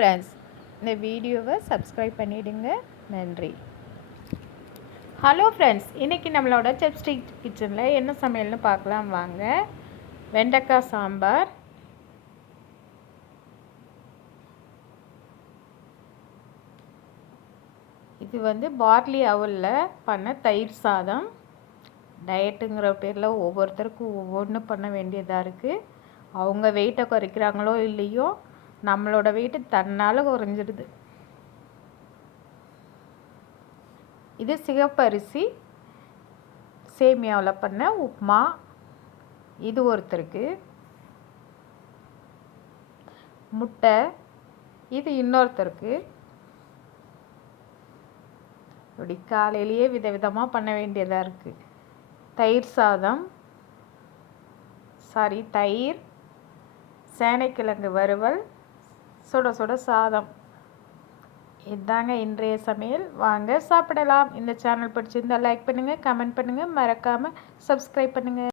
Friends, இந்த வீடியோவை subscribe பண்ணிவிடுங்க. நன்றி. ஹலோ ஃப்ரெண்ட்ஸ், இன்றைக்கி நம்மளோட செப்ஸ்டிக் கிச்சனில் என்ன சமையல்னு பார்க்கலாம் வாங்க. வெண்டைக்காய் சாம்பார், இது பார்லி அவலில் பண்ண தயிர் சாதம். டயட்டுங்கிற பேரில் ஒவ்வொருத்தருக்கும் ஒவ்வொன்று பண்ண வேண்டியதாக இருக்குது. அவங்க வெயிட்டை குறைக்கிறாங்களோ இல்லையோ, நம்மளோட வெயிட்டு தன்னால் குறைஞ்சிடுது. இது சிகப்பரிசி சேமியாவில் பண்ண உப்புமா. இது ஒருத்தருக்கு. முட்டை, இது இன்னொருத்தருக்கு. இப்படி காலையிலேயே விதவிதமாக பண்ண வேண்டியதாக இருக்குது. தயிர் சாதம், தயிர், சேனைக்கிழங்கு வறுவல், சுட சுட சாதம். இதுதாங்க இன்றைய சமையல். வாங்க சாப்பிடலாம். இந்த சேனல் பிடிச்சிருந்தால் லைக் பண்ணுங்கள், கமெண்ட் பண்ணுங்கள், மறக்காமல் சப்ஸ்கிரைப் பண்ணுங்கள்.